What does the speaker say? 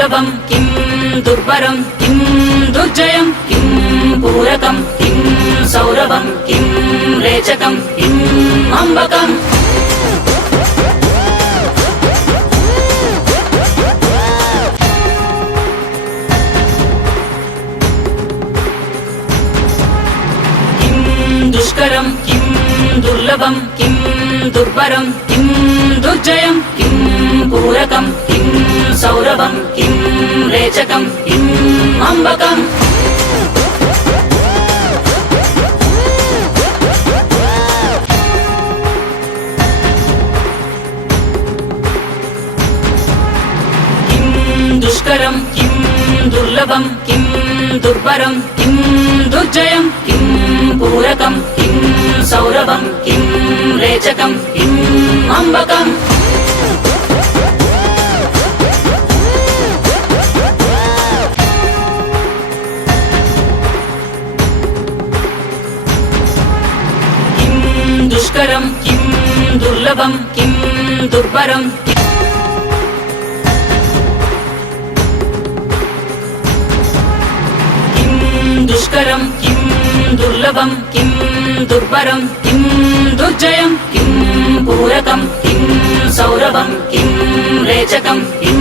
दुर्लभं किं दुर्बरं किं दुर्जयं किं पूरकं किं सौरभं किं रेचकं किं अम्बकम् दुष्करं किं दुर्लभं किं दुर्बरं किं दुर्जयं किं पूरकं किं सौरभं किं रेचकं किं अम्बकम् किं दुष्करं किं दुर्लभं किं दुर्बरं किं दुर्जयं किं पूरकं किं सौरभं किं रेचकं किं अम्बकम् किं दुष्करं किं दुर्लभं किं दुर्बरं दुष्करं किं दुर्लभं किं दुर्बरं किं दुर्जयं किं पूरकं किं सौरभं किं रेचकं किं